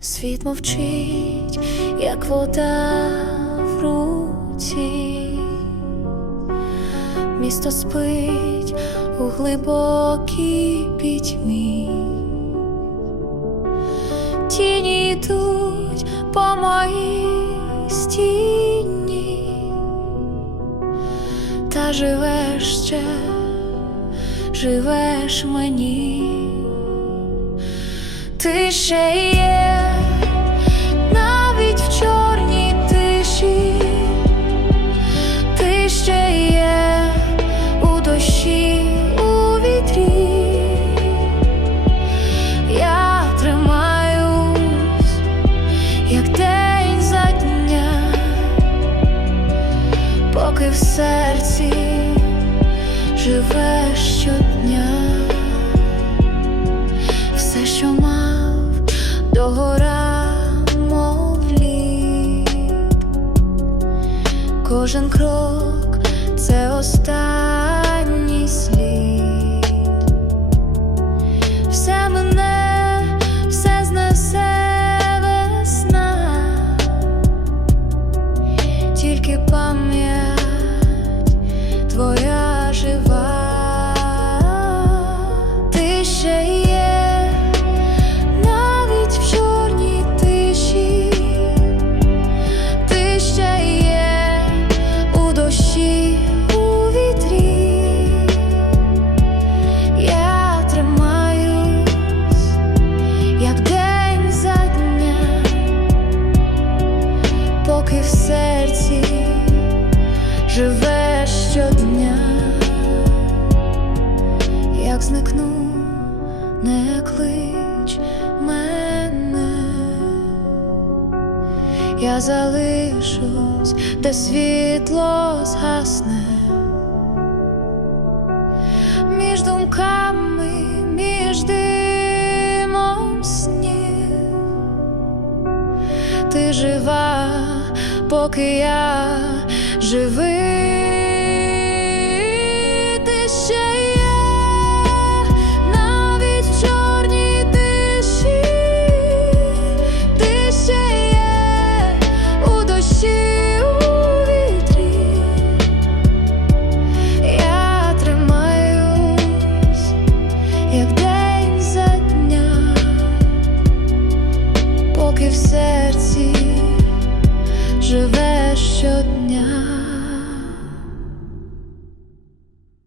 Світ мовчить, як вода в руці, місто спить у глибокій пітьмі, тіні йдуть по моїй стіні, та живеш ще, живеш мені. Ти ще є, поки в серці живе щодня все, що мав, догора, мов лід. Кожен крок це останній в серці живе щодня. Як зникну, не клич мене, я залишусь, де світло згасне, між думками, між димом снів, ти жива, поки я живий. живе щодня.